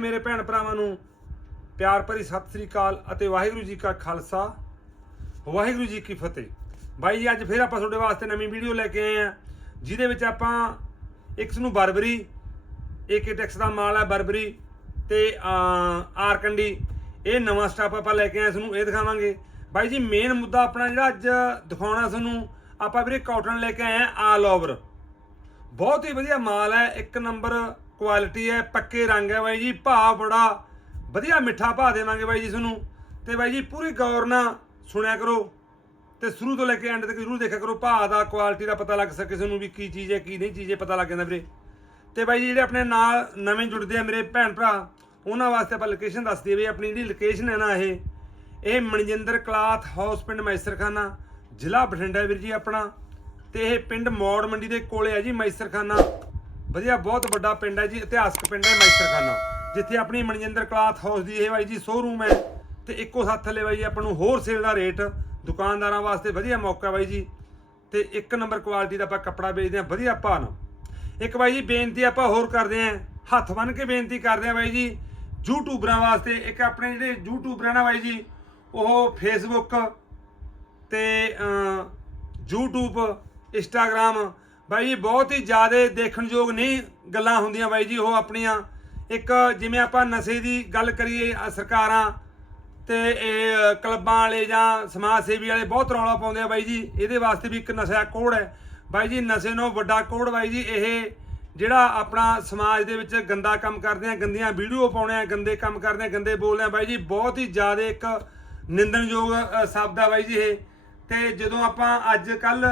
ਮੇਰੇ ਭੈਣ ਭਰਾਵਾਂ ਨੂੰ ਪਿਆਰ ਭਰੀ ਸਤਿ ਸ੍ਰੀ ਅਕਾਲ ਅਤੇ ਵਾਹਿਗੁਰੂ ਜੀ ਕਾ ਖਾਲਸਾ, ਵਾਹਿਗੁਰੂ ਜੀ ਕੀ ਫਤਿਹ। ਬਾਈ ਜੀ, ਅੱਜ ਫਿਰ ਆਪਾਂ ਤੁਹਾਡੇ ਵਾਸਤੇ ਨਵੀਂ ਵੀਡੀਓ ਲੈ ਕੇ ਆਏ ਆ ਜਿਹਦੇ ਵਿੱਚ ਆਪਾਂ ਇੱਕ ਨੂੰ ਬਰਬਰੀ ਟੈਕਸ ਦਾ ਮਾਲ ਹੈ ਬਰਬਰੀ ਤੇ ਆਰ ਕੰਡੀ ਇਹ ਨਵਾਂ ਸਟਾਪ ਆਪਾਂ ਲੈ ਕੇ ਆਏ ਤੁਹਾਨੂੰ ਇਹ ਦਿਖਾਵਾਂਗੇ। ਬਾਈ ਜੀ ਮੇਨ ਮੁੱਦਾ ਆਪਣਾ ਜਿਹੜਾ ਅੱਜ ਦਿਖਾਉਣਾ ਤੁਹਾਨੂੰ, ਆਪਾਂ ਵੀਰੇ ਕਾਟਨ ਲੈ ਕੇ ਆਏ ਆ ਆਲ ਓਵਰ ਬਹੁਤ ਹੀ ਵਧੀਆ ਮਾਲ ਹੈ, ਇੱਕ ਨੰਬਰ ਕੁਆਲਿਟੀ ਹੈ, ਪੱਕੇ ਰੰਗ ਹੈ ਬਾਈ ਜੀ, ਭਾਅ ਬੜਾ ਵਧੀਆ ਮਿੱਠਾ ਭਾਅ ਦੇਵਾਂਗੇ ਬਾਈ ਜੀ ਤੁਹਾਨੂੰ। ਤੇ ਬਾਈ ਜੀ, ਪੂਰੀ ਗੌਰ ਨਾਲ ਸੁਣਿਆ ਕਰੋ ਤੇ ਸ਼ੁਰੂ ਤੋਂ ਲੈ ਕੇ ਐਂਡ ਤੱਕ ਜ਼ਰੂਰ ਦੇਖਿਆ ਕਰੋ, ਭਾਅ ਦਾ ਕੁਆਲਿਟੀ ਦਾ ਪਤਾ ਲੱਗ ਸਕੇ ਤੁਹਾਨੂੰ ਵੀ ਕੀ ਚੀਜ਼ ਹੈ, ਕੀ ਨਹੀਂ ਚੀਜ਼ ਹੈ, ਪਤਾ ਲੱਗ ਜਾਂਦਾ ਵੀਰੇ। ਤੇ ਬਾਈ ਜੀ, ਜਿਹੜੇ ਆਪਣੇ ਨਾਲ ਨਵੇਂ ਜੁੜਦੇ ਆ ਮੇਰੇ ਭੈਣ ਭਰਾ, ਉਹਨਾਂ ਵਾਸਤੇ ਆਪਾਂ ਲੋਕੇਸ਼ਨ ਦੱਸ ਦਈਏ ਵੀ ਆਪਣੀ ਜਿਹੜੀ ਲੋਕੇਸ਼ਨ ਹੈ ਨਾ ਇਹ ਇਹ ਮਨਜਿੰਦਰ ਕਲਾਥ ਹਾਊਸ ਪਿੰਡ ਮੈਸਰਖਾਨਾ, ਜ਼ਿਲ੍ਹਾ ਬਠਿੰਡਾ ਵੀਰ ਜੀ ਆਪਣਾ। ਤੇ ਇਹ ਪਿੰਡ ਮੌੜ ਮੰਡੀ ਦੇ ਕੋਲੇ ਹੈ ਜੀ ਮੈਸਰਖਾਨਾ। ਵਧੀਆ ਬਹੁਤ ਵੱਡਾ ਪਿੰਡ ਹੈ ਜੀ ਇਤਿਹਾਸਕ ਪਿੰਡ ਹੈ ਮੈਸਰਖਾਨਾ ਜਿੱਥੇ ਆਪਣੀ ਮਨਜਿੰਦਰ ਕਲਾਥ ਹਾਊਸ ਦੀ ਇਹ ਬਾਈ ਜੀ ਸ਼ੋਰੂਮ ਹੈ ਤੇ ਇੱਕੋ ਸਾਥ ਥੱਲੇ ਬਾਈ ਜੀ ਆਪਾਂ ਨੂੰ ਹੋਰ ਸੇਲ ਦਾ ਰੇਟ ਦੁਕਾਨਦਾਰਾਂ ਵਾਸਤੇ ਵਧੀਆ ਮੌਕਾ ਬਾਈ ਜੀ। ਤੇ ਇੱਕ ਨੰਬਰ ਕੁਆਲਿਟੀ ਦਾ ਆਪਾਂ ਕੱਪੜਾ ਵੇਚਦੇ ਹਾਂ ਵਧੀਆ ਭਾਅ ਨਾਲ ਇੱਕ ਬਾਈ ਜੀ ਬੇਨਤੀ ਆਪਾਂ ਹੋਰ ਕਰਦੇ ਆਂ ਹੱਥ ਬੰਨ ਕੇ ਬੇਨਤੀ ਕਰਦੇ ਆਂ ਬਾਈ ਜੀ ਯੂਟਿਊਬਰਾਂ ਵਾਸਤੇ ਇੱਕ ਆਪਣੇ ਜਿਹੜੇ ਯੂਟਿਊਬਰਾਂ ਨਾ ਬਾਈ ਜੀ ਉਹ ਫੇਸਬੁੱਕ ਤੇ ਅਮ, YouTube Instagram ਬਾਈ ਜੀ, ਬਹੁਤ ਹੀ ਜ਼ਿਆਦਾ ਦੇਖਣਯੋਗ ਨਹੀਂ ਗੱਲਾਂ ਹੁੰਦੀਆਂ ਬਾਈ ਜੀ, ਉਹ ਆਪਣੀਆਂ। ਇੱਕ ਜਿਵੇਂ ਆਪਾਂ ਨਸ਼ੇ ਦੀ ਗੱਲ ਕਰੀਏ ਸਰਕਾਰਾਂ ਤੇ ਇਹ ਕਲੱਬਾਂ ਵਾਲੇ ਜਾਂ ਸਮਾਜ ਸੇਵੀ ਵਾਲੇ ਬਹੁਤ ਰੌਲਾ ਪਾਉਂਦੇ ਆ ਬਾਈ ਜੀ। ਇਹਦੇ ਵਾਸਤੇ ਵੀ ਇੱਕ ਨਸ਼ਾ ਕੋੜ ਹੈ। ਬਾਈ ਜੀ, ਨਸ਼ੇ ਨੂੰ ਵੱਡਾ ਕੋੜ ਬਾਈ ਜੀ, ਇਹ ਜਿਹੜਾ ਆਪਣਾ ਸਮਾਜ ਦੇ ਵਿੱਚ ਗੰਦਾ ਕੰਮ ਕਰਦੇ ਆ, ਗੰਦੀਆਂ ਵੀਡੀਓ ਪਾਉਣੇ ਆ, ਗੰਦੇ ਕੰਮ ਕਰਦੇ ਆ, ਗੰਦੇ ਬੋਲਦੇ ਆ, ਬਾਈ ਜੀ, ਬਹੁਤ ਹੀ ਜ਼ਿਆਦਾ ਇੱਕ ਨਿੰਦਣਯੋਗ ਸ਼ਬਦ ਆ ਬਾਈ ਜੀ ਇਹ। ਤੇ ਜਦੋਂ ਆਪਾਂ ਅੱਜ ਕੱਲ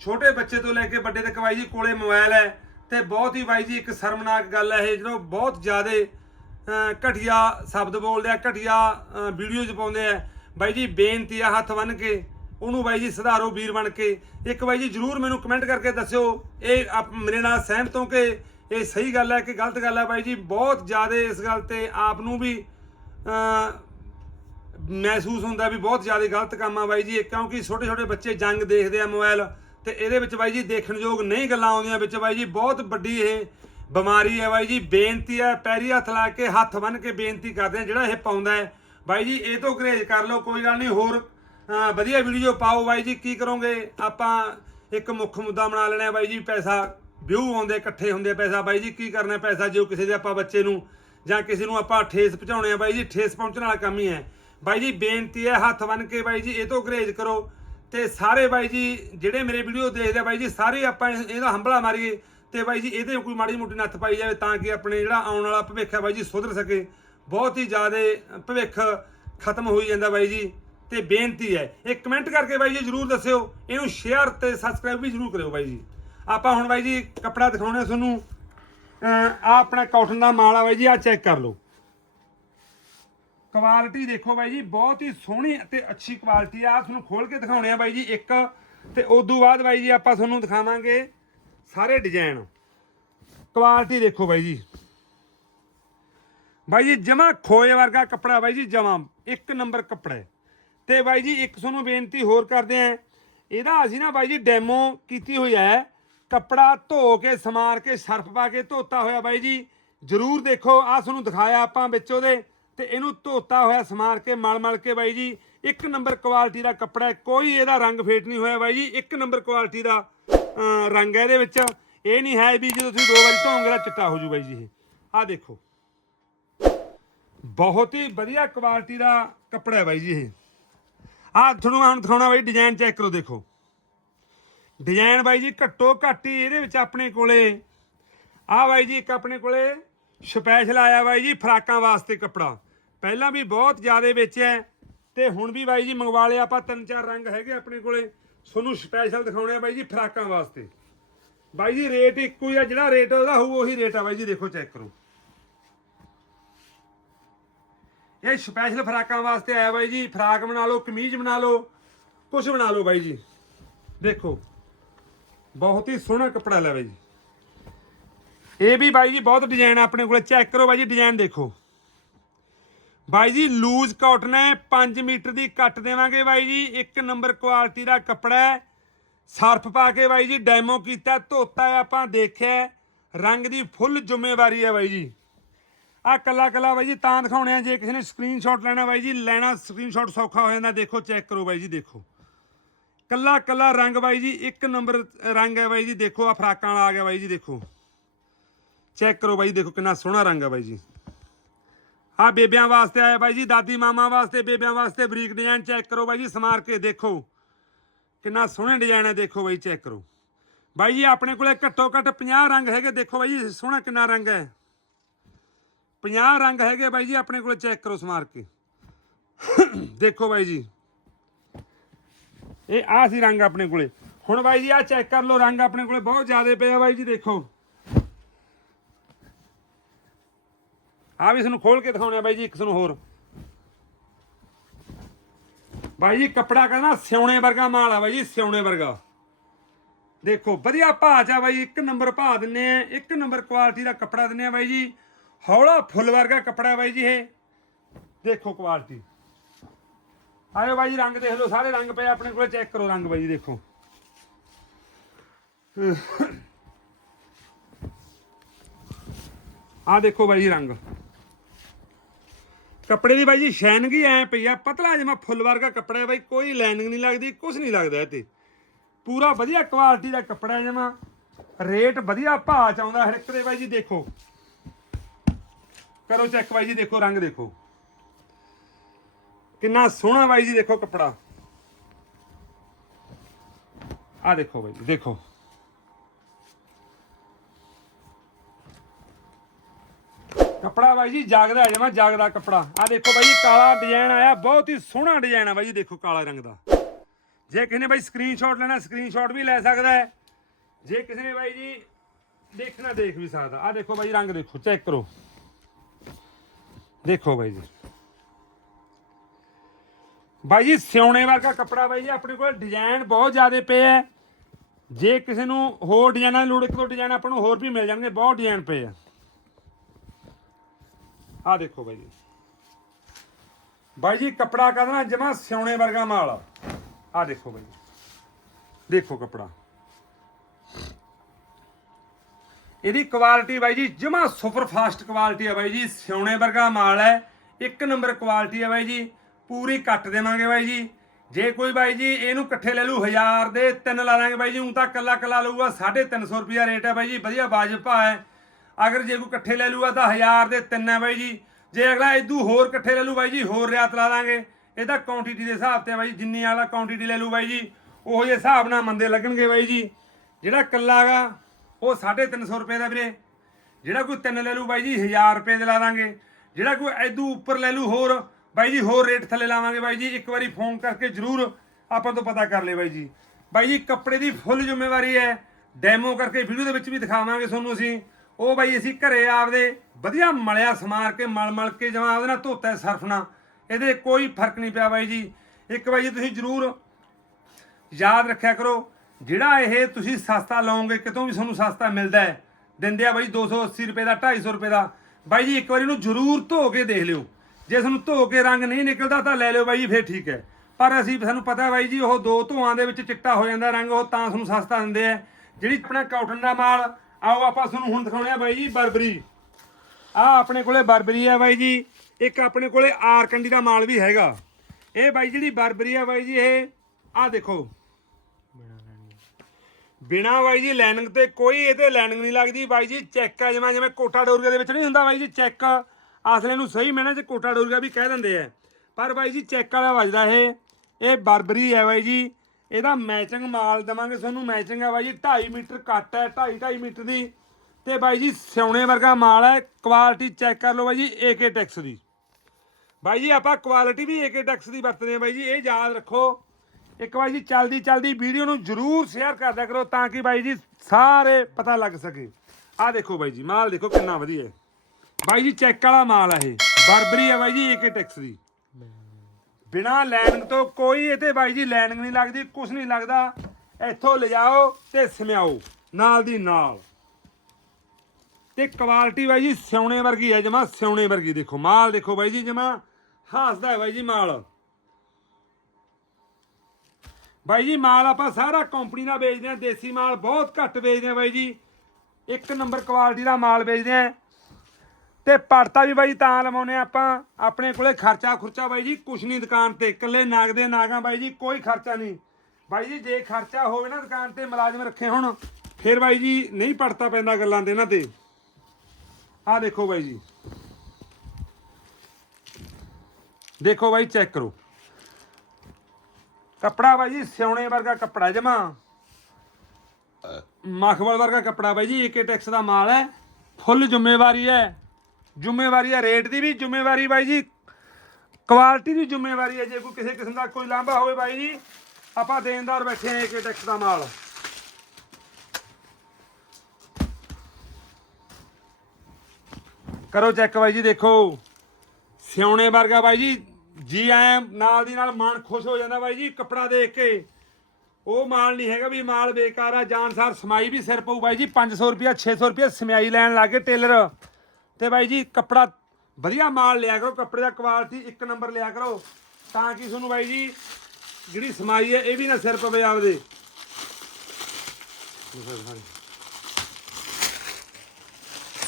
ਛੋਟੇ ਬੱਚੇ ਤੋਂ ਲੈ ਕੇ ਵੱਡੇ ਤੱਕ ਬਾਈ ਜੀ ਕੋਲੇ ਮੋਬਾਈਲ ਹੈ ਤੇ ਬਹੁਤ ਹੀ ਬਾਈ ਜੀ ਇੱਕ ਸ਼ਰਮਨਾਕ ਗੱਲ ਹੈ ਇਹ ਜਦੋਂ ਬਹੁਤ ਜ਼ਿਆਦਾ ਘਟੀਆ ਸ਼ਬਦ ਬੋਲਦੇ ਆ, ਘਟੀਆ ਵੀਡੀਓਜ਼ ਪਾਉਂਦੇ ਆ। ਬਾਈ ਜੀ ਬੇਨਤੀ ਆ ਹੱਥ ਬੰਨ ਕੇ, ਉਹਨੂੰ ਬਾਈ ਜੀ ਸੁਧਾਰੋ ਵੀਰ ਬਣ ਕੇ। ਇੱਕ ਬਾਈ ਜੀ ਜਰੂਰ ਮੈਨੂੰ ਕਮੈਂਟ ਕਰਕੇ ਦੱਸਿਓ, ਇਹ ਆਪ ਮੇਰੇ ਨਾਲ ਸਹਿਮਤ ਹੋ ਕਿ ਇਹ ਸਹੀ ਗੱਲ ਹੈ ਕਿ ਗਲਤ ਗੱਲ ਹੈ? ਬਾਈ ਜੀ ਬਹੁਤ ਜ਼ਿਆਦਾ ਇਸ ਗੱਲ ਤੇ ਆਪ ਨੂੰ ਵੀ ਮਹਿਸੂਸ ਹੁੰਦਾ ਵੀ ਬਹੁਤ ਜ਼ਿਆਦਾ ਗਲਤ ਕੰਮ ਆ ਬਾਈ ਜੀ। ਕਿਉਂਕਿ ਛੋਟੇ ਛੋਟੇ ਬੱਚੇ ਜੰਗ ਦੇਖਦੇ ਆ ਮੋਬਾਈਲ। ਤੇ ਇਹਦੇ ਵਿੱਚ ਬਾਈ ਜੀ ਦੇਖਣਯੋਗ ਨਹੀਂ ਗੱਲਾਂ ਆਉਂਦੀਆਂ ਵਿੱਚ ਬਾਈ ਜੀ, ਬਹੁਤ ਵੱਡੀ ਇਹ ਬਿਮਾਰੀ ਹੈ ਬਾਈ ਜੀ, ਬੇਨਤੀ ਹੈ, ਪੈਰੀ ਹੱਥ ਲਾ ਕੇ ਹੱਥ ਬੰਨ ਕੇ ਬੇਨਤੀ ਕਰਦੇ ਆ ਜਿਹੜਾ ਇਹ ਪਾਉਂਦਾ ਹੈ। ਬਾਈ ਜੀ, ਇਹ ਤੋਂ ਗਰੇਜ ਕਰ ਲਓ, ਕੋਈ ਗੱਲ ਨਹੀਂ, ਹੋਰ ਵਧੀਆ ਵੀਡੀਓ ਪਾਓ ਬਾਈ ਜੀ, ਕੀ ਕਰੋਗੇ? ਆਪਾਂ ਇੱਕ ਮੁੱਖ ਮੁੱਦਾ ਬਣਾ ਲੈਣਾ ਬਾਈ ਜੀ, ਪੈਸਾ, ਵਿਊ ਆਉਂਦੇ, ਇਕੱਠੇ ਹੁੰਦੇ ਪੈਸਾ। ਬਾਈ ਜੀ, ਕੀ ਕਰਨਾ ਪੈਸਾ, ਜੇ ਕਿਸੇ ਦੇ ਆਪਾਂ ਬੱਚੇ ਨੂੰ ਜਾਂ ਕਿਸੇ ਨੂੰ ਆਪਾਂ ਠੇਸ ਪਹੁੰਚਾਉਣੇ ਆ, ਬਾਈ ਜੀ, ਠੇਸ ਪਹੁੰਚਣ ਵਾਲਾ ਕੰਮ ਹੀ ਹੈ। ਬਾਈ ਜੀ, ਬੇਨਤੀ ਹੈ, ਹੱਥ ਬੰਨ ਕੇ ਬਾਈ ਜੀ, ਇਹ ਤੋਂ ਗਰੇਜ ਕਰੋ। ਤੇ ਸਾਰੇ ਬਾਈ ਜੀ, ਜਿਹੜੇ ਮੇਰੇ ਵੀਡੀਓ ਦੇਖਦੇ ਆ ਬਾਈ ਜੀ, ਸਾਰੇ ਆਪਾਂ ਇਹਦਾ ਹੰਬਲਾ ਮਾਰੀਏ ਤੇ ਬਾਈ ਜੀ, ਇਹਦੇ ਕੋਈ ਮਾੜੀ ਮੋਟੀ ਨੱਥ ਪਾਈ ਜਾਵੇ ਤਾਂ ਕਿ ਆਪਣੇ ਜਿਹੜਾ ਆਉਣ ਵਾਲਾ ਭਵਿੱਖ ਹੈ ਬਾਈ ਜੀ ਸੁਧਰ ਸਕੇ। ਬਹੁਤ ਹੀ ਜ਼ਿਆਦਾ ਭਵਿੱਖ ਖਤਮ ਹੋਈ ਜਾਂਦਾ ਬਾਈ ਜੀ ਤੇ ਬੇਨਤੀ ਹੈ ਇਹ ਕਮੈਂਟ ਕਰਕੇ ਬਾਈ ਜੀ ਜਰੂਰ ਦੱਸਿਓ, ਇਹਨੂੰ ਸ਼ੇਅਰ ਤੇ ਸਬਸਕ੍ਰਾਈਬ ਵੀ ਜਰੂਰ ਕਰਿਓ ਬਾਈ ਜੀ। ਆਪਾਂ ਹੁਣ ਬਾਈ ਜੀ ਕੱਪੜਾ ਦਿਖਾਉਣੇ ਤੁਹਾਨੂੰ। ਆ ਆਪਣਾ ਕਾਟਨ ਦਾ ਮਾਲ ਆ ਬਾਈ ਜੀ ਆ ਚੈੱਕ ਕਰ ਲਓ। ਕੁਆਲਿਟੀ ਦੇਖੋ ਬਾਈ ਜੀ, ਬਹੁਤ ਹੀ ਸੋਹਣੀ ਅਤੇ ਅੱਛੀ ਕੁਆਲਿਟੀ ਆ। ਤੁਹਾਨੂੰ ਖੋਲ ਕੇ ਦਿਖਾਉਣੇ ਆ ਬਾਈ ਜੀ ਇੱਕ, ਤੇ ਤੋਂ ਬਾਅਦ ਬਾਈ ਜੀ ਆਪਾਂ ਤੁਹਾਨੂੰ ਦਿਖਾਵਾਂਗੇ ਸਾਰੇ ਡਿਜ਼ਾਈਨ। ਕੁਆਲਿਟੀ ਦੇਖੋ ਬਾਈ ਜੀ। ਬਾਈ ਜੀ, ਜਮਾ ਖੋਏ ਵਰਗਾ ਕੱਪੜਾ ਬਾਈ ਜੀ, ਜਮਾ ਇੱਕ ਨੰਬਰ ਕੱਪੜਾ ਹੈ। ਤੇ ਬਾਈ ਜੀ, ਇੱਕ ਤੁਹਾਨੂੰ ਬੇਨਤੀ ਹੋਰ ਕਰਦੇ ਆਂ, ਇਹਦਾ ਅਸੀਂ ਨਾ ਬਾਈ ਜੀ ਡੈਮੋ ਕੀਤੀ ਹੋਈ ਹੈ। ਕੱਪੜਾ ਧੋ ਕੇ, ਸਮਾਰ ਕੇ, ਸਰਫ ਪਾ ਕੇ ਧੋਤਾ ਹੋਇਆ ਬਾਈ ਜੀ। ਜਰੂਰ ਦੇਖੋ ਆ ਤੁਹਾਨੂੰ ਦਿਖਾਇਆ ਆਪਾਂ ਵਿੱਚ ਉਹਦੇ। ਤੇ ਇਹਨੂੰ ਧੋਤਾ ਹੋਇਆ ਸਮਾਰ ਕੇ ਮਲ ਮਲ ਕੇ ਬਾਈ ਜੀ, ਇੱਕ ਨੰਬਰ ਕੁਆਲਿਟੀ ਦਾ ਕੱਪੜਾ ਕੋਈ ਇਹਦਾ ਰੰਗ ਫੇਟ ਨਹੀਂ ਹੋਇਆ ਬਾਈ ਜੀ, ਇੱਕ ਨੰਬਰ ਕੁਆਲਿਟੀ ਦਾ ਰੰਗ ਹੈ ਇਹਦੇ ਵਿੱਚ। ਇਹ ਨਹੀਂ ਹੈ ਵੀ ਜਦੋਂ ਤੁਸੀਂ ਦੋ ਵਾਰੀ ਧੋਓਗੇ ਤਾਂ ਚਿੱਟਾ ਹੋ ਜੂ ਬਾਈ ਜੀ ਇਹ। ਆਹ ਦੇਖੋ। ਬਹੁਤ ਹੀ ਵਧੀਆ ਕੁਆਲਿਟੀ ਦਾ ਕੱਪੜਾ ਹੈ ਬਾਈ ਜੀ ਇਹ। ਆਹ ਤੁਹਾਨੂੰ ਹੁਣ ਦਿਖਾਉਣਾ ਬਾਈ ਡਿਜ਼ਾਈਨ ਚੈੱਕ ਕਰੋ ਦੇਖੋ। ਡਿਜ਼ਾਈਨ ਬਾਈ ਜੀ ਘੱਟੋ ਘੱਟ ਹੀ ਇਹਦੇ ਵਿੱਚ ਆਪਣੇ ਕੋਲੇ, ਆਹ ਬਾਈ ਜੀ ਇੱਕ ਆਪਣੇ ਕੋਲੇ ਸਪੈਸ਼ਲ ਆਇਆ ਬਾਈ ਜੀ ਫਰਾਕਾਂ ਵਾਸਤੇ ਕੱਪੜਾ। ਪਹਿਲਾਂ ਵੀ ਬਹੁਤ ਜ਼ਿਆਦਾ ਵੇਚਿਆ ਹੈ ਤੇ ਹੁਣ ਵੀ ਬਾਈ ਜੀ ਮੰਗਵਾ ਲਿਆ ਆਪਾਂ ਤਿੰਨ ਚਾਰ ਰੰਗ ਹੈਗੇ ਆਪਣੇ ਕੋਲੇ। ਤੁਹਾਨੂੰ ਸਪੈਸ਼ਲ ਦਿਖਾਉਣੇ ਆ ਬਾਈ ਜੀ ਫਰਾਕਾਂ ਵਾਸਤੇ। ਬਾਈ ਜੀ ਰੇਟ ਇੱਕੋ ਹੀ ਆ, ਜਿਹੜਾ ਰੇਟ ਉਹਦਾ ਹੋਊ ਉਹੀ ਰੇਟ ਆ ਬਾਈ ਜੀ, ਦੇਖੋ ਚੈੱਕ ਕਰੋ। ਇਹ ਸਪੈਸ਼ਲ ਫਰਾਕਾਂ ਵਾਸਤੇ ਆਇਆ ਬਾਈ ਜੀ, ਫਰਾਕ ਬਣਾ ਲਓ, ਕਮੀਜ਼ ਬਣਾ ਲਓ ਕੁਝ ਬਣਾ ਲਓ ਬਾਈ ਜੀ। ਦੇਖੋ, ਬਹੁਤ ਹੀ ਸੋਹਣਾ ਕੱਪੜਾ ਲੈ ਬਾਈ ਜੀ। ਇਹ ਵੀ ਬਾਈ ਜੀ ਬਹੁਤ ਡਿਜ਼ਾਈਨ ਆਪਣੇ ਕੋਲ ਚੈੱਕ ਕਰੋ ਬਾਈ ਜੀ ਡਿਜ਼ਾਈਨ ਦੇਖੋ। ਬਾਈ ਜੀ ਲੂਜ਼ ਕਾਟਨ ਹੈ 5 ਮੀਟਰ ਦੀ ਕੱਟ ਦੇਵਾਂਗੇ ਬਾਈ ਜੀ। ਇੱਕ ਨੰਬਰ ਕੁਆਲਿਟੀ ਦਾ ਕੱਪੜਾ ਹੈ। ਸਰਫ ਪਾ ਕੇ ਬਾਈ ਜੀ ਡੈਮੋ ਕੀਤਾ, ਧੋਤਾ ਆਪਾਂ ਦੇਖਿਆ ਰੰਗ ਦੀ ਫੁੱਲ ਜ਼ਿੰਮੇਵਾਰੀ ਹੈ ਬਾਈ ਜੀ। ਆ ਕੱਲਾ ਕੱਲਾ ਬਾਈ ਜੀ, ਤਾਂ ਦਿਖਾਉਣੇ ਆ, ਜੇ ਕਿਸੇ ਨੇ ਸਕਰੀਨਸ਼ਾਟ ਲੈਣਾ ਬਾਈ ਜੀ, ਲੈਣਾ ਸਕਰੀਨਸ਼ਾਟ ਸੌਖਾ ਹੋ ਜਾਂਦਾ। ਦੇਖੋ ਚੈੱਕ ਕਰੋ ਬਾਈ ਜੀ, ਦੇਖੋ। ਕੱਲਾ ਕੱਲਾ ਰੰਗ ਬਾਈ ਜੀ, ਇੱਕ ਨੰਬਰ ਰੰਗ ਹੈ ਬਾਈ ਜੀ, ਦੇਖੋ ਆ ਫਰਾਕਾਂ ਵਾਲਾ ਆ ਗਿਆ ਬਾਈ ਜੀ, ਦੇਖੋ। ਚੈੱਕ ਕਰੋ ਬਾਈ ਦੇਖੋ ਕਿੰਨਾ ਸੋਹਣਾ ਰੰਗ ਹੈ ਬਾਈ ਜੀ। ਆ ਬੇਬਿਆਂ ਵਾਸਤੇ ਆਇਆ ਬਾਈ ਜੀ, ਦਾਦੀ ਮਾਮਾ ਵਾਸਤੇ, ਬੇਬਿਆਂ ਵਾਸਤੇ ਬਰੀਕ ਡਿਜ਼ਾਈਨ ਚੈੱਕ ਕਰੋ ਬਾਈ ਜੀ, ਸਮਾਰ ਕੇ ਦੇਖੋ। ਕਿੰਨਾ ਸੋਹਣੇ ਡਿਜ਼ਾਈਨ ਹੈ ਦੇਖੋ ਬਾਈ ਚੈੱਕ ਕਰੋ। ਬਾਈ ਜੀ, ਆਪਣੇ ਕੋਲੇ ਘੱਟੋ ਘੱਟ 50 ਰੰਗ ਹੈਗੇ, ਦੇਖੋ ਬਾਈ ਜੀ, ਸੋਹਣਾ ਕਿੰਨਾ ਰੰਗ ਹੈ। 50 ਰੰਗ ਹੈਗੇ ਬਾਈ ਜੀ, ਆਪਣੇ ਕੋਲੇ ਚੈੱਕ ਕਰੋ ਸਮਾਰ ਕੇ। ਦੇਖੋ ਬਾਈ ਜੀ। ਇਹ ਆ ਸੀ ਰੰਗ ਆਪਣੇ ਕੋਲੇ। ਹੁਣ ਬਾਈ ਜੀ ਆ ਚੈੱਕ ਕਰ ਲਓ, ਰੰਗ ਆਪਣੇ ਕੋਲੇ ਬਹੁਤ ਜ਼ਿਆਦਾ ਪਏ ਆ ਬਾਈ ਜੀ, ਦੇਖੋ। ਆ ਵੀ ਤੁਹਾਨੂੰ ਖੋਲ ਕੇ ਦਿਖਾਉਣੇ ਆ ਬਾਈ ਜੀ, ਇੱਕ ਤੁਹਾਨੂੰ ਹੋਰ। ਬਾਈ ਜੀ, ਕੱਪੜਾ ਕਹਿੰਦਾ ਸਿਉਣੇ ਵਰਗਾ ਮਾਲ ਆ ਬਾਈ ਜੀ, ਸਿਉਣੇ ਵਰਗਾ। ਦੇਖੋ, ਵਧੀਆ ਭਾਅ ਆ ਬਾਈ, ਇੱਕ ਨੰਬਰ ਭਾਅ ਦਿੰਨੇ ਆ, ਇੱਕ ਨੰਬਰ ਕੁਆਲਿਟੀ ਦਾ ਕੱਪੜਾ ਦਿੰਨੇ ਆ ਬਾਈ ਜੀ। ਹੌਲਾ ਫੁੱਲ ਵਰਗਾ ਕੱਪੜਾ ਬਾਈ ਜੀ ਇਹ। ਦੇਖੋ ਕੁਆਲਿਟੀ ਆਇਓ ਬਾਈ ਜੀ, ਰੰਗ ਦੇਖ ਲਓ, ਸਾਰੇ ਰੰਗ ਪਏ ਆਪਣੇ ਕੋਲੇ ਚੈੱਕ ਕਰੋ ਰੰਗ ਬਾਈ ਜੀ, ਦੇਖੋ। ਆ ਦੇਖੋ ਬਾਈ ਜੀ ਰੰਗ। ਕੱਪੜੇ ਦੀ ਬਾਈ ਜੀ ਸ਼ੈਨਗੀ ਐ ਪਈ ਆ, ਪਤਲਾ ਜਿਹਾ ਫੁੱਲ ਵਰਗਾ ਕੱਪੜਾ ਹੈ ਬਾਈ, ਕੋਈ ਲਾਈਨਿੰਗ ਨਹੀਂ ਲੱਗਦੀ ਕੁਝ ਨਹੀਂ ਲੱਗਦਾ ਇਹ ਤੇ ਪੂਰਾ ਵਧੀਆ ਕੁਆਲਿਟੀ ਦਾ ਕੱਪੜਾ ਜਮਾ ਰੇਟ ਵਧੀਆ ਭਾਅ ਚ ਆਉਂਦਾ ਹਰ ਇੱਕ ਦੇ ਬਾਈ ਜੀ, ਦੇਖੋ। ਕਰੋ ਚੈੱਕ ਬਾਈ ਜੀ, ਦੇਖੋ, ਰੰਗ ਦੇਖੋ। ਕਿੰਨਾ ਸੋਹਣਾ ਬਾਈ ਜੀ, ਦੇਖੋ ਕੱਪੜਾ। ਆ ਦੇਖੋ ਬਾਈ ਜੀ, ਦੇਖੋ। ਕੱਪੜਾ ਬਾਈ ਜੀ, ਜਾਗਦਾ ਜਮਾ ਜਾਗਦਾ ਕੱਪੜਾ। ਆ ਦੇਖੋ ਬਾਈ ਜੀ, ਕਾਲਾ ਡਿਜ਼ਾਈਨ ਆਇਆ, ਬਹੁਤ ਹੀ ਸੋਹਣਾ ਡਿਜ਼ਾਈਨ ਆ ਬਾਈ ਜੀ, ਦੇਖੋ ਕਾਲਾ ਰੰਗ ਦਾ। ਜੇ ਕਿਸੇ ਨੇ ਬਾਈ ਸਕਰੀਨਸ਼ਾਟ ਲੈਣਾ ਸਕਰੀਨਸ਼ਾਟ ਵੀ ਲੈ ਸਕਦਾ ਹੈ। ਜੇ ਕਿਸੇ ਨੇ ਬਾਈ ਜੀ ਦੇਖਣਾ, ਦੇਖ ਵੀ ਸਕਦਾ। ਆ ਦੇਖੋ ਬਾਈ ਰੰਗ ਦੇਖੋ, ਚੈੱਕ ਕਰੋ। ਦੇਖੋ ਬਾਈ ਜੀ। ਬਾਈ ਜੀ, ਸਿਉਣੇ ਵਰਗਾ ਕੱਪੜਾ ਬਾਈ ਜੀ, ਆਪਣੇ ਕੋਲ ਡਿਜ਼ਾਈਨ ਬਹੁਤ ਜ਼ਿਆਦਾ ਪਏ ਹੈ। ਜੇ ਕਿਸੇ ਨੂੰ ਹੋਰ ਡਿਜ਼ਾਈਨਾਂ ਦੀ ਲੋੜ ਇੱਕ ਦੋ ਡਿਜ਼ਾਈਨ ਆਪਾਂ ਨੂੰ ਹੋਰ ਵੀ ਮਿਲ ਜਾਣਗੇ, ਬਹੁਤ ਡਿਜ਼ਾਈਨ ਪਏ ਆ। ਆ ਦੇਖੋ ਬਾਈ ਜੀ। ਬਾਈ ਜੀ, ਕੱਪੜਾ ਕਹਿੰਦਾ? ਜਮਾ ਸਿਉਣੇ ਵਰਗਾ ਮਾਲ ਆ। ਦੇਖੋ ਬਾਈ ਦੇਖੋ ਕੱਪੜਾ। ਇਹਦੀ ਕੁਆਲਿਟੀ ਬਾਈ ਜੀ, ਜਮਾ ਸੁਪਰ ਫਾਸਟ ਕੁਆਲਿਟੀ ਹੈ ਬਾਈ ਜੀ। ਸਿਉਣੇ ਵਰਗਾ ਮਾਲ ਹੈ। ਇੱਕ ਨੰਬਰ ਕੁਆਲਿਟੀ ਹੈ ਬਾਈ ਜੀ। ਪੂਰੀ ਕੱਟ ਦੇਵਾਂਗੇ ਬਾਈ ਜੀ। ਜੇ ਕੋਈ ਬਾਈ ਜੀ ਇਹਨੂੰ ਇਕੱਠੇ ਲੈ ਲੂ 1000 ਦੇ ਤਿੰਨ ਲਾ ਲਾਂਗੇ ਬਾਈ ਜੀ। ਹੁਣ ਤਾਂ ਕੱਲਾ ਕੱਲਾ ਲਊਗਾ। 350 ਰੁਪਿਆ ਰੇਟ ਹੈ ਬਾਈ ਜੀ। ਵਧੀਆ ਵਾਜਬ ਭਾਅ ਹੈ। ਅਗਰ ਜੇ ਕੋਈ ਇਕੱਠੇ ਲੈ ਲੂਗਾ ਤਾਂ 1000 ਦੇ ਤਿੰਨ ਹੈ ਬਾਈ ਜੀ। ਜੇ ਅਗਲਾ ਇਦੂ ਹੋਰ ਇਕੱਠੇ ਲੈ ਲੂ ਬਾਈ ਜੀ ਹੋਰ ਰਿਆਤ ਲਾ ਦਾਂਗੇ। ਇਹਦਾ ਕੁਆਂਟੀਟੀ ਦੇ ਹਿਸਾਬ ਤੇ ਬਾਈ ਜੀ, ਜਿੰਨੀ ਅਗਲਾ ਕੁਆਂਟੀਟੀ ਲੈ ਲੂ ਬਾਈ ਜੀ ਉਹੋ ਜਿਹੇ ਹਿਸਾਬ ਨਾਲ ਮੰਦੇ ਲੱਗਣਗੇ ਬਾਈ ਜੀ। ਜਿਹੜਾ ਕੱਲਾ ਗਾ ਉਹ 350 ਰੁਪਏ ਦਾ ਵੀਰੇ। ਜਿਹੜਾ ਕੋਈ ਤਿੰਨ ਲੈ ਲੂ ਬਾਈ ਜੀ 1000 ਰੁਪਏ ਦੇ ਲਾ ਦਾਂਗੇ। ਜਿਹੜਾ ਕੋਈ ਐਦੂ ਉੱਪਰ ਲੈ ਲੂ ਹੋਰ ਬਾਈ ਜੀ ਹੋਰ ਰੇਟ ਥੱਲੇ ਲਾਵਾਂਗੇ ਬਾਈ ਜੀ। ਇੱਕ ਵਾਰੀ ਫੋਨ ਕਰਕੇ ਜਰੂਰ ਆਪਾਂ ਤੋਂ ਪਤਾ ਕਰ ਲੈ ਬਾਈ ਜੀ। ਬਾਈ ਜੀ ਕੱਪੜੇ ਦੀ ਫੁੱਲ ਜ਼ਿੰਮੇਵਾਰੀ ਹੈ। ਡੈਮੋ ਕਰਕੇ ਵੀਡੀਓ ਦੇ ਵਿੱਚ ਵੀ ਦਿਖਾਵਾਂਗੇ ਤੁਹਾਨੂੰ ਅਸੀਂ। ਉਹ ਬਾਈ ਅਸੀਂ ਘਰੇ ਆਪਦੇ ਵਧੀਆ ਮਲਿਆ ਸਮਾਰ ਕੇ ਮਲ ਮਲ ਕੇ ਜਮਾ ਉਹਦੇ ਨਾਲ ਧੋਤਾ ਸਰਫਣਾ ਇਹਦੇ ਕੋਈ ਫ਼ਰਕ ਨਹੀਂ ਪਿਆ ਬਾਈ ਜੀ। ਇੱਕ ਵਾਰੀ ਤੁਸੀਂ ਜਰੂਰ ਯਾਦ ਰੱਖਿਆ ਕਰੋ, ਜਿਹੜਾ ਇਹ ਤੁਸੀਂ ਸਸਤਾ ਲਓਗੇ, ਕਿਤੋਂ ਵੀ ਤੁਹਾਨੂੰ ਸਸਤਾ ਮਿਲਦਾ ਹੈ। ਦਿੰਦੇ ਆ ਬਾਈ 280 ਰੁਪਏ ਦਾ 250 ਰੁਪਏ ਦਾ। ਬਾਈ ਜੀ ਇੱਕ ਵਾਰੀ ਇਹਨੂੰ ਜ਼ਰੂਰ ਧੋ ਕੇ ਦੇਖ ਲਿਓ। ਜੇ ਤੁਹਾਨੂੰ ਧੋ ਕੇ ਰੰਗ ਨਹੀਂ ਨਿਕਲਦਾ ਤਾਂ ਲੈ ਲਿਓ ਬਾਈ ਜੀ, ਫਿਰ ਠੀਕ ਹੈ। ਪਰ ਅਸੀਂ, ਸਾਨੂੰ ਪਤਾ ਬਾਈ ਜੀ, ਉਹ ਦੋ ਧੋਆਂ ਦੇ ਵਿੱਚ ਚਿੱਟਾ ਹੋ ਜਾਂਦਾ ਰੰਗ, ਉਹ ਤਾਂ ਤੁਹਾਨੂੰ ਸਸਤਾ ਦਿੰਦੇ ਆ ਜਿਹੜੀ ਆਪਣਾ ਕਾਟਨ ਦਾ ਮਾਲ ਆਓ ਆਪਾਂ ਤੁਹਾਨੂੰ ਹੁਣ ਦਿਖਾਉਣੇ ਆ ਬਾਈ ਜੀ ਬਰਬਰੀ। ਆ ਆਪਣੇ ਕੋਲੇ ਬਰਬਰੀ ਆ ਬਾਈ ਜੀ। ਇੱਕ ਆਪਣੇ ਕੋਲੇ ਆਰਕੰਡੀ ਦਾ ਮਾਲ ਵੀ ਹੈਗਾ। ਇਹ ਬਾਈ ਜਿਹੜੀ ਬਰਬਰੀ ਆ ਬਾਈ ਜੀ, ਇਹ ਆ ਦੇਖੋ। ਬਿਨਾ ਬਾਈ ਜੀ ਲਾਈਨਿੰਗ ਤੇ ਕੋਈ ਇਹਦੇ ਲਾਈਨਿੰਗ ਨਹੀਂ ਲੱਗਦੀ। ਬਾਈ ਜੀ ਚੈੱਕ ਆ ਜਿਵੇਂ ਜਿਵੇਂ ਕੋਟਾ ਡੋਰੀਆ ਦੇ ਵਿੱਚ ਨਹੀਂ ਹੁੰਦਾ ਬਾਈ ਜੀ, ਚੈੱਕ। ਅਸਲੇ ਨੂੰ ਸਹੀ ਮੈਨੇ ਚ ਕੋਟਾ ਡੋਰਗਾ ਵੀ ਕਹਿ ਦਿੰਦੇ ਆ। ਪਰ ਬਾਈ ਜੀ ਚੈੱਕ ਵਾਲਾ ਵੱਜਦਾ ਇਹ। ਇਹ ਬਰਬਰੀ ਹੈ ਬਾਈ ਜੀ। ਇਹਦਾ ਮੈਚਿੰਗ ਮਾਲ ਦਵਾਂਗੇ, ਤੁਹਾਨੂੰ ਮੈਚਿੰਗ ਹੈ ਬਾਈ ਜੀ 2.5 ਮੀਟਰ ਕੱਟ ਹੈ 2.5 2.5 ਮੀਟਰ ਦੀ। ਤੇ ਬਾਈ ਜੀ, ਸਿਉਣੇ ਵਰਗਾ ਮਾਲ ਹੈ ਕੁਆਲਿਟੀ ਚੈੱਕ ਕਰ ਲਓ ਬਾਈ ਜੀ ਏਕੇ ਟੈਕਸ ਦੀ। ਬਾਈ ਜੀ, ਆਪਾਂ ਕੁਆਲਿਟੀ ਵੀ ਏਕੇ ਟੈਕਸ ਦੀ ਵਰਤਦੇ ਆ ਬਾਈ ਜੀ, ਇਹ ਯਾਦ ਰੱਖੋ। ਇੱਕ ਵਾਰ ਜੀ, ਚਲਦੀ ਚਲਦੀ ਵੀਡੀਓ ਨੂੰ ਜਰੂਰ ਸ਼ੇਅਰ ਕਰ ਦਿਆ ਕਰੋ ਤਾਂ ਕਿ ਬਾਈ ਜੀ, ਸਾਰੇ ਪਤਾ ਲੱਗ ਸਕੇ। ਆਹ ਦੇਖੋ ਬਾਈ ਜੀ, ਮਾਲ ਦੇਖੋ ਕਿੰਨਾ ਵਧੀਆ ਹੈ। ਬਾਈ ਜੀ ਚੈੱਕ ਵਾਲਾ ਮਾਲ ਹੈ ਇਹ। ਬਰਬਰੀ ਹੈ ਬਾਈ ਜੀ ਏਕੇ ਟੈਕਸ ਦੀ। ਬਿਨਾ ਲਾਈਨਿੰਗ ਤੋਂ ਕੋਈ ਇਹਤੇ ਬਾਈ ਜੀ ਲਾਈਨਿੰਗ ਨਹੀਂ ਲੱਗਦੀ ਕੁਝ ਨਹੀਂ ਲੱਗਦਾ। ਇੱਥੋਂ ਲਿਜਾਓ ਤੇ ਸਮਿਆਓ, ਨਾਲ ਦੀ ਨਾਲ। ਤੇ ਕੁਆਲਿਟੀ ਬਾਈ ਜੀ ਸਿਉਣੇ ਵਰਗੀ ਹੈ ਜਮਾ, ਸਿਉਣੇ ਵਰਗੀ ਦੇਖੋ, ਮਾਲ ਦੇਖੋ ਬਾਈ ਜੀ ਜਮਾ, ਹਾਸਦਾ ਹੈ ਬਾਈ ਜੀ ਮਾਲ। ਬਾਈ ਜੀ ਮਾਲ ਆਪਾਂ ਸਾਰਾ ਕੰਪਨੀ ਦਾ ਵੇਚਦੇ ਆ ਦੇਸੀ ਮਾਲ ਬਹੁਤ ਘੱਟ ਵੇਚਦੇ ਆ ਬਾਈ ਜੀ। ਇੱਕ ਨੰਬਰ ਕੁਆਲਿਟੀ ਦਾ ਮਾਲ ਵੇਚਦੇ ਆ ਤੇ ਪੜਤਾ ਵੀ ਬਾਈ ਤਾਂ ਲਵਾਉਨੇ ਆਪਾਂ। ਆਪਣੇ ਕੋਲੇ ਖਰਚਾ ਖੁਰਚਾ ਬਾਈ ਜੀ ਕੁਛ ਨਹੀਂ ਦੁਕਾਨ ਤੇ। ਇਕੱਲੇ ਨਾਗ ਦੇ ਨਾਗਾਂ ਬਾਈ ਜੀ ਕੋਈ ਖਰਚਾ ਨਹੀਂ। ਬਾਈ ਜੀ ਜੇ ਖਰਚਾ ਹੋਵੇ ਨਾ ਦੁਕਾਨ ਤੇ ਮੁਲਾਜ਼ਮ ਰੱਖੇ ਹੁਣ ਫਿਰ ਬਾਈ ਜੀ ਨਹੀਂ ਪੜਤਾ ਪੈਂਦਾ ਗੱਲਾਂ ਦੇ ਇਹਨਾਂ ਤੇ। ਆਹ ਦੇਖੋ ਬਾਈ ਜੀ। ਦੇਖੋ ਬਾਈ ਚੈੱਕ ਕਰੋ। ਕੱਪੜਾ ਬਾਈ ਜੀ ਸਿਉਣੇ ਵਰਗਾ ਕੱਪੜਾ ਜਮਾ। ਮਖਮਲ ਵਰਗਾ ਕੱਪੜਾ ਬਾਈ ਜੀ ਏਕੇ ਟੈਕਸ ਦਾ ਮਾਲ ਹੈ। ਫੁੱਲ ਜ਼ਿੰਮੇਵਾਰੀ ਹੈ। ਜ਼ਿੰਮੇਵਾਰੀ ਹੈ ਰੇਟ ਦੀ ਵੀ ਜ਼ਿੰਮੇਵਾਰੀ ਬਾਈ ਜੀ। ਕੁਆਲਿਟੀ ਦੀ ਜ਼ਿੰਮੇਵਾਰੀ ਹੈ, ਜੇ ਕੋਈ ਕਿਸੇ ਕਿਸਮ ਦਾ ਕੋਈ ਲਾਂਭਾ ਹੋਵੇ ਬਾਈ ਜੀ, ਆਪਾਂ ਦੇਣਦਾਰ ਬੈਠੇ ਆ ਏਕੇ ਟੈਕਸ ਦਾ ਮਾਲ। ਕਰੋ ਚੈੱਕ ਬਾਈ ਜੀ, ਦੇਖੋ। ਸਿਉਣੇ ਵਰਗਾ ਬਾਈ ਜੀ ਜੀ ਆਏ ਨਾਲ ਦੀ ਨਾਲ ਮਨ ਖੁਸ਼ ਹੋ ਜਾਂਦਾ ਬਾਈ ਜੀ, ਕੱਪੜਾ ਦੇਖ ਕੇ। ਉਹ ਮਾਲ ਨਹੀਂ ਹੈਗਾ ਵੀ ਮਾਲ ਬੇਕਾਰ ਆ, ਜਾਨਸਾਰ ਸਮਾਈ ਵੀ ਸਿਰ ਪਊ ਬਾਈ ਜੀ 500 ਰੁਪਿਆ 600 ਰੁਪਿਆ ਸਮਿਆਈ ਲੈਣ ਲੱਗੇ ਟੇਲਰ। ਤੇ ਬਾਈ ਜੀ, ਕੱਪੜਾ ਵਧੀਆ ਮਾਲ ਲਿਆ ਕਰੋ, ਕੱਪੜੇ ਦਾ ਕੁਆਲਿਟੀ ਇੱਕ ਨੰਬਰ ਲਿਆ ਕਰੋ, ਤਾਂ ਕਿ ਤੁਹਾਨੂੰ ਬਾਈ ਜੀ, ਜਿਹੜੀ ਸਮਾਈ ਹੈ, ਇਹ ਵੀ ਨਾ ਸਿਰ ਪਵੇ ਆਪਦੇ।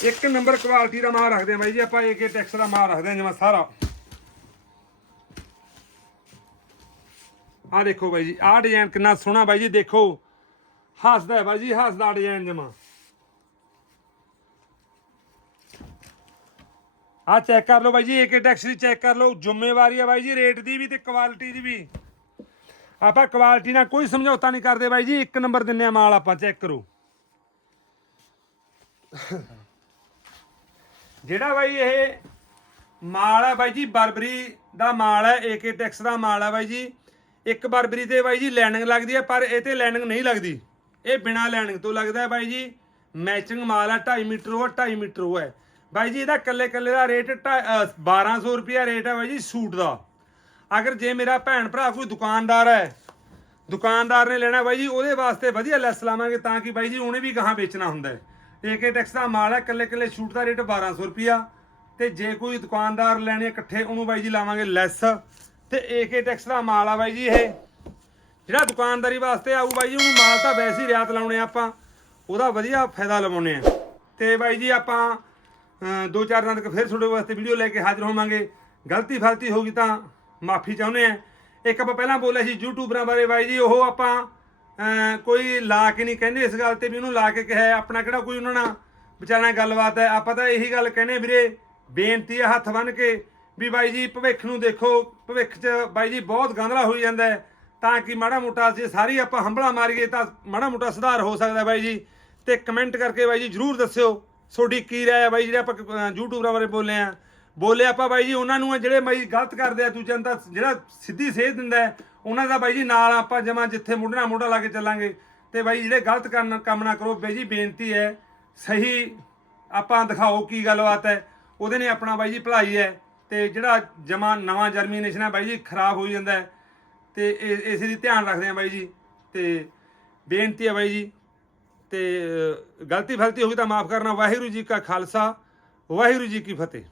ਇੱਕ ਨੰਬਰ ਕੁਆਲਿਟੀ ਦਾ ਮਾਲ ਰੱਖਦੇ ਆ ਬਾਈ ਜੀ, ਆਪਾਂ ਏਕੇ ਟੈਕਸ ਦਾ ਮਾਲ ਰੱਖਦੇ ਆ ਜਿਵੇਂ ਸਾਰਾ। ਆ ਦੇਖੋ ਬਾਈ ਜੀ, ਆਹ ਡਿਜ਼ਾਈਨ ਕਿੰਨਾ ਸੋਹਣਾ ਬਾਈ ਜੀ, ਦੇਖੋ। ਹੱਸਦਾ ਬਾਈ ਜੀ, ਹੱਸਦਾ ਡਿਜ਼ਾਈਨ ਜਮਾ। ਆ ਚੈੱਕ ਕਰ ਲਓ ਬਾਈ ਜੀ ਏਕੇ ਟੈਕਸ ਦੀ ਚੈੱਕ ਕਰ ਲਓ। ਜ਼ਿੰਮੇਵਾਰੀ ਆ ਬਾਈ ਜੀ ਰੇਟ ਦੀ ਵੀ ਤੇ ਕੁਆਲਿਟੀ ਦੀ ਵੀ। ਆਪਾਂ ਕੁਆਲਿਟੀ ਨਾਲ ਕੋਈ ਸਮਝੌਤਾ ਨਹੀਂ ਕਰਦੇ ਬਾਈ ਜੀ, ਇੱਕ ਨੰਬਰ ਦਿੰਨੇ ਆ ਮਾਲ ਆਪਾਂ ਚੈੱਕ ਕਰੋ। ਜਿਹੜਾ ਬਾਈ ਇਹ ਮਾਲ ਹੈ ਬਾਈ ਜੀ, ਬਰਬਰੀ ਦਾ ਮਾਲ ਹੈ ਏਕੇ ਟੈਕਸ ਦਾ ਮਾਲ ਹੈ ਬਾਈ ਜੀ। ਇੱਕ ਬਰਬਰੀ ਤੇ ਬਾਈ ਜੀ ਲੈਂਡਿੰਗ ਲੱਗਦੀ ਹੈ ਪਰ ਇਹ ਤੇ ਲੈਂਡਿੰਗ ਨਹੀਂ ਲੱਗਦੀ। ਇਹ ਬਿਨਾ ਲੈਂਡਿੰਗ ਤੋਂ ਲੱਗਦਾ ਹੈ ਬਾਈ ਜੀ। ਮੈਚਿੰਗ ਮਾਲ ਹੈ 2.5 ਮੀਟਰ ਉਹ 2.5 ਮੀਟਰ ਉਹ ਹੈ। ਬਾਈ ਜੀ, ਇਹਦਾ ਕੱਲੇ ਕੱਲੇ ਦਾ ਰੇਟ 1200 ਰੁਪਿਆ ਰੇਟ ਹੈ ਬਾਈ ਜੀ, ਸੂਟ ਦਾ। ਅਗਰ ਜੇ ਮੇਰਾ ਭੈਣ ਭਰਾ ਕੋਈ ਦੁਕਾਨਦਾਰ ਹੈ, ਦੁਕਾਨਦਾਰ ਨੇ ਲੈਣਾ ਬਾਈ ਜੀ, ਉਹਦੇ ਵਾਸਤੇ ਵਧੀਆ ਲੈਸ ਲਾਵਾਂਗੇ ਤਾਂ ਕਿ ਬਾਈ ਜੀ, ਉਹਨੇ ਵੀ ਗਾਹਾਂ ਵੇਚਣਾ ਹੁੰਦਾ ਹੈ। ਏਕੇ ਟੈਕਸ ਦਾ ਮਾਲ ਹੈ ਕੱਲੇ ਕੱਲੇ ਸ਼ੂਟ ਦਾ ਰੇਟ 1200 ਰੁਪਿਆ ਤੇ ਜੇ ਕੋਈ ਦੁਕਾਨਦਾਰ ਲੈਣੇ ਇਕੱਠੇ, ਉਹਨੂੰ ਬਾਈ ਜੀ ਲਾਵਾਂਗੇ ਲੈਸ। ਤੇ ਏਕੇ ਟੈਕਸ ਦਾ ਮਾਲ ਆ ਬਾਈ ਜੀ ਇਹ। ਜਿਹੜਾ ਦੁਕਾਨਦਾਰੀ ਵਾਸਤੇ ਆਊ ਬਾਈ ਜੀ, ਉਹਨੂੰ ਮਾਲ ਤਾਂ ਵੈਸੇ ਹੀ ਰਿਆਤ ਲਾਉਣੇ ਆ ਆਪਾਂ। ਉਹਦਾ ਵਧੀਆ ਫਾਇਦਾ ਲਵਾਉਣੇ ਆ। ਤੇ ਬਾਈ ਜੀ ਆਪਾਂ ਦੋ ਚਾਰ ਦਿਨਾਂ ਤੱਕ ਫਿਰ ਤੁਹਾਡੇ ਵਾਸਤੇ ਵੀਡੀਓ ਲੈ ਕੇ ਹਾਜ਼ਰ ਹੋਵਾਂਗੇ। ਗਲਤੀ ਫਲਤੀ ਹੋ ਗਈ ਤਾਂ ਮਾਫੀ ਚਾਹੁੰਦੇ ਆ। ਇੱਕ ਆਪਾਂ ਪਹਿਲਾਂ ਬੋਲਿਆ ਸੀ ਯੂਟਿਊਬਰਾਂ ਬਾਰੇ ਬਾਈ ਜੀ, ਉਹ ਆਪਾਂ ਕੋਈ ਲਾ ਕੇ ਨਹੀਂ ਕਹਿੰਦੇ ਇਸ ਗੱਲ ਤੇ ਵੀ ਉਹਨੂੰ ਲਾ ਕੇ ਕਿਹਾ ਆਪਣਾ ਕਿਹੜਾ ਕੋਈ ਉਹਨਾਂ ਨਾਲ ਵਿਚਾਰਾਂ ਨਾਲ ਗੱਲਬਾਤ ਹੈ? ਆਪਾਂ ਤਾਂ ਇਹੀ ਗੱਲ ਕਹਿੰਦੇ ਵੀਰੇ, ਬੇਨਤੀ ਹੈ ਹੱਥ ਬੰਨ ਕੇ ਵੀ ਬਾਈ ਜੀ, ਭਵਿੱਖ ਨੂੰ ਦੇਖੋ। ਭਵਿੱਖ 'ਚ ਬਾਈ ਜੀ ਬਹੁਤ ਗੰਧਲਾ ਹੋਈ ਜਾਂਦਾ ਤਾਂ ਕਿ ਮਾੜਾ ਮੋਟਾ ਜੇ ਸਾਰੀ ਆਪਾਂ ਹੰਬਲਾ ਮਾਰੀਏ ਤਾਂ ਮਾੜਾ ਮੋਟਾ ਸੁਧਾਰ ਹੋ ਸਕਦਾ ਬਾਈ ਜੀ। ਤੇ ਕਮੈਂਟ ਕਰਕੇ ਬਾਈ ਜੀ ਜਰੂਰ ਦੱਸਿਓ। ਤੁਹਾਡੀ ਕੀ ਰਾਏ ਹੈ ਬਾਈ ਜਿਹੜੇ ਆਪਾਂ ਅਹ, ਯੂਟਿਊਬਰਾਂ ਬਾਰੇ ਬੋਲੇ ਆ? ਬੋਲੇ ਆਪਾਂ ਬਾਈ ਜੀ ਉਹਨਾਂ ਨੂੰ ਆ ਜਿਹੜੇ ਬਾਈ ਗਲਤ ਕਰਦੇ ਆ ਦੂਜਿਆਂ ਦਾ ਜਿਹੜਾ ਸਿੱਧੀ ਸੇਧ ਦਿੰਦਾ ਹੈ, ਉਹਨਾਂ ਦਾ ਬਾਈ ਜੀ ਨਾਲ ਆਪਾਂ ਜਮਾ ਜਿੱਥੇ ਮੋਢੇ ਨਾਲ ਮੋਢਾ ਲਾ ਕੇ ਚੱਲਾਂਗੇ। ਤੇ ਬਾਈ ਜਿਹੜੇ ਗਲਤ ਕਰਨ ਕੰਮ ਨਾ ਕਰੋ ਬਾਈ ਜੀ ਬੇਨਤੀ ਹੈ ਸਹੀ ਆਪਾਂ ਦਿਖਾਓ ਕੀ ਗੱਲਬਾਤ ਹੈ। ਉਹਦੇ ਨੇ ਆਪਣਾ ਬਾਈ ਜੀ ਭਲਾਈ ਹੈ ਤੇ ਜਿਹੜਾ ਜਮਾ ਨਵਾਂ ਜਰਮੀਨੇਸ਼ਨ ਹੈ ਬਾਈ ਜੀ ਖਰਾਬ ਹੋ ਜਾਂਦਾ ਹੈ। ਤੇ ਇਹ- ਇਸੇ ਦੀ ਧਿਆਨ ਰੱਖਦੇ ਆ ਬਾਈ ਜੀ। ਤੇ ਬੇਨਤੀ ਹੈ ਬਾਈ ਜੀ ਤੇ ਗਲਤੀ ਫਲਤੀ ਹੋ ਗਈ ਤਾਂ ਮਾਫ ਕਰਨਾ। ਵਾਹਿਗੁਰੂ ਜੀ ਕਾ ਖਾਲਸਾ, ਵਾਹਿਗੁਰੂ ਜੀ ਕੀ ਫਤਿਹ।